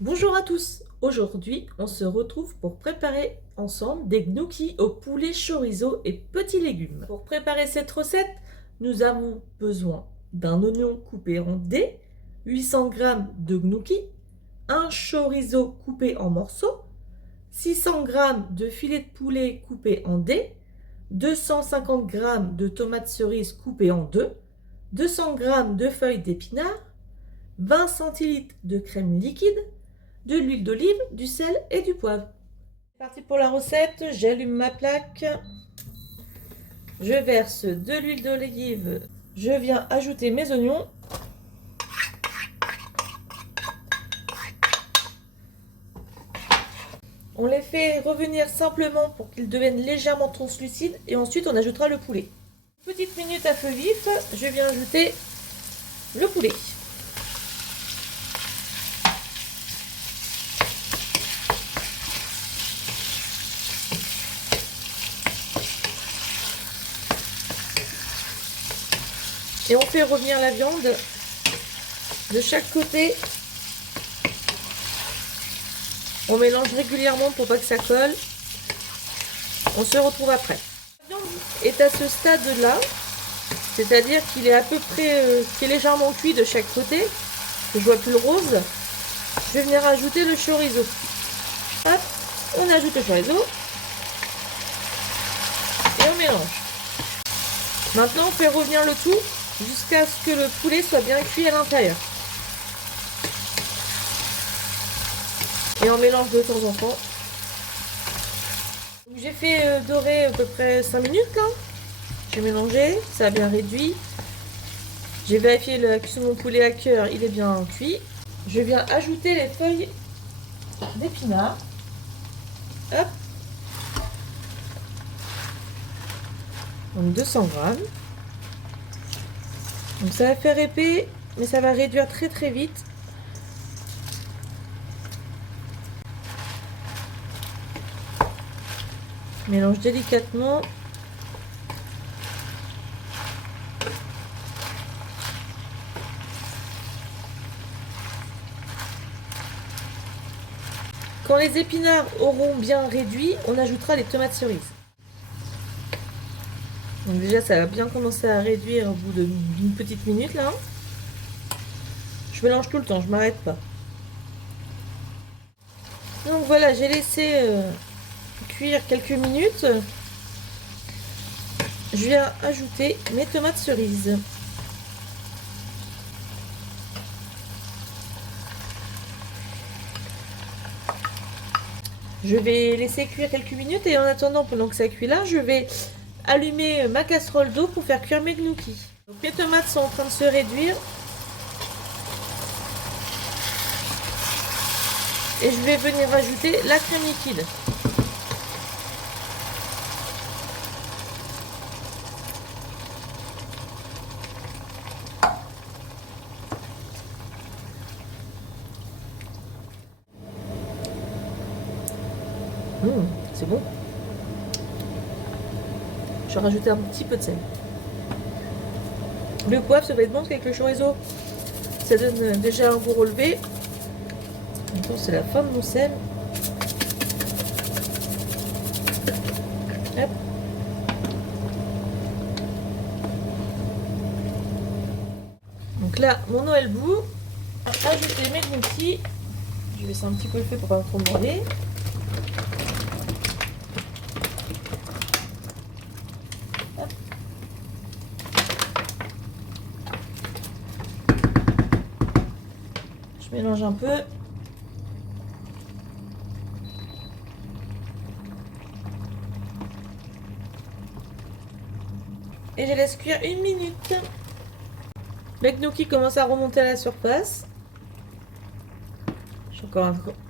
Bonjour à tous, aujourd'hui on se retrouve pour préparer ensemble des gnocchis au poulet chorizo et petits légumes. Pour préparer cette recette, nous avons besoin d'un oignon coupé en dés, 800 g de gnocchis, un chorizo coupé en morceaux, 600 g de filet de poulet coupé en dés, 250 g de tomates cerises coupées en deux, 200 g de feuilles d'épinards, 20 centilitres de crème liquide, de l'huile d'olive, du sel et du poivre. C'est parti pour la recette, j'allume ma plaque, je verse de l'huile d'olive, je viens ajouter mes oignons. On les fait revenir simplement pour qu'ils deviennent légèrement translucides et ensuite on ajoutera le poulet. Petite minute à feu vif, je viens ajouter le poulet. Et on fait revenir la viande de chaque côté. On mélange régulièrement pour pas que ça colle. On se retrouve après. La viande est à ce stade-là, c'est-à-dire qu'il est à peu près, qu'il est légèrement cuit de chaque côté. Je vois plus le rose. Je vais venir ajouter le chorizo. Hop, on ajoute le chorizo et on mélange. Maintenant, on fait revenir le tout jusqu'à ce que le poulet soit bien cuit à l'intérieur. Et on mélange de temps en temps. J'ai fait dorer à peu près 5 minutes là. J'ai mélangé, ça a bien réduit. J'ai vérifié la cuisson de mon poulet à cœur, il est bien cuit. Je viens ajouter les feuilles d'épinards. Hop. Donc 200 g. Donc ça va faire épais, mais ça va réduire très très vite. Mélange délicatement. Quand les épinards auront bien réduit, on ajoutera les tomates cerises. Donc déjà ça va bien commencer à réduire au bout d'une petite minute là. Je mélange tout le temps, je m'arrête pas. Donc voilà, j'ai laissé cuire quelques minutes. Je viens ajouter mes tomates cerises. Je vais laisser cuire quelques minutes et en attendant, pendant que ça cuit là, je vais allumer ma casserole d'eau pour faire cuire mes gnocchis. Donc, mes tomates sont en train de se réduire. Et je vais venir ajouter la crème liquide. C'est bon. Je vais rajouter un petit peu de sel. Le poivre, ça va être bon parce qu'avec le chorizo, ça donne déjà un goût relevé. Maintenant, c'est la fin de mon sel. Hop. Donc là, mon eau elle bout. Ajouter mes gnocchis. Je vais laisser un petit peu le feu pour pas trop brûler. Je mélange un peu. Et je laisse cuire 1 minute. Les gnocchis commencent à remonter à la surface.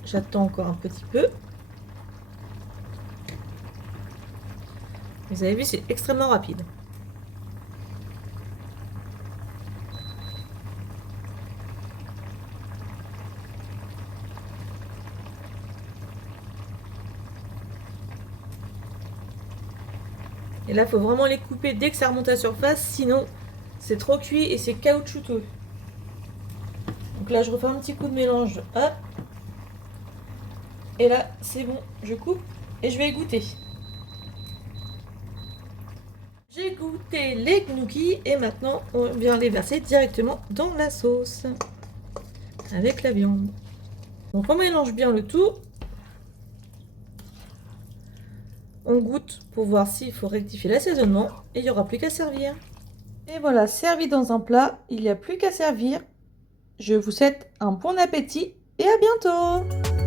J'attends encore un petit peu. Vous avez vu, c'est extrêmement rapide. Et là, il faut vraiment les couper dès que ça remonte à la surface, sinon c'est trop cuit et c'est caoutchouteux. Donc là, je refais un petit coup de mélange. Hop. Et là, c'est bon, je coupe et je vais goûter. J'ai goûté les gnocchis et maintenant on vient les verser directement dans la sauce avec la viande. Donc on mélange bien le tout. On goûte pour voir s'il faut rectifier l'assaisonnement et il n'y aura plus qu'à servir. Et voilà, servi dans un plat, il n'y a plus qu'à servir. Je vous souhaite un bon appétit et à bientôt!